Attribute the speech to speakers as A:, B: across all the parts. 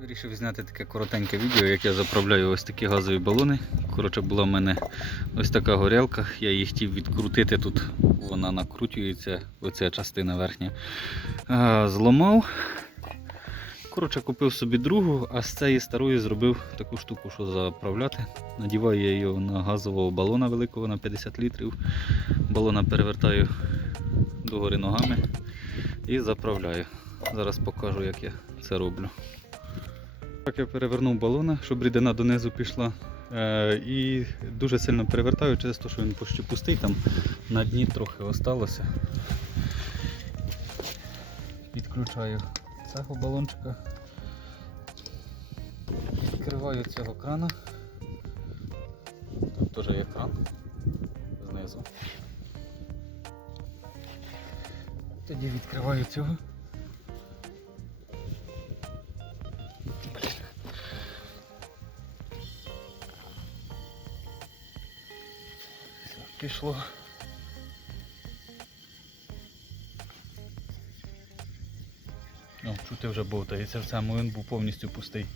A: Вирішив зняти таке коротеньке відео, як я заправляю ось такі газові балони. Коротше, була в мене ось така горілка, я її хотів відкрутити тут, вона накрутюється, оця частина верхня. Зламав. Коротше, купив собі другу, а з цієї старої зробив таку штуку, що заправляти. Надіваю я її на газового балона великого на 50 літрів. Балона перевертаю догори ногами і заправляю. Зараз покажу, як я це роблю. Так я перевернув балона, щоб рідина донизу пішла. Е, і дуже сильно перевертаю через те, що він почти пустий, там на дні трохи осталося. Підключаю цього балончика. Відкриваю цього крана. Тут теж є кран знизу. Тоді відкриваю цього. Пішло. О, чути вже болтається, цьому, він був повністю пустий.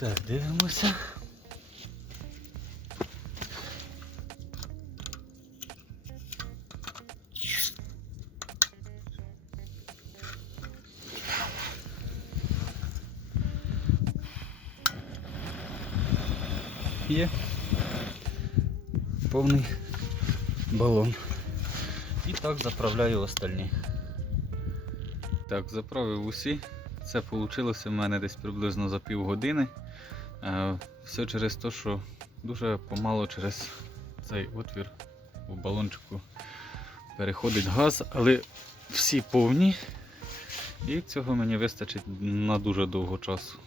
A: Так, дивимося. Є повний балон. І так заправляю остальні. Так, заправив усі. Це вийшло в мене десь приблизно за півгодини. Е, Все через те, що дуже помало через цей отвір у балончику переходить газ, але всі повні. І цього мені вистачить на дуже довго часу.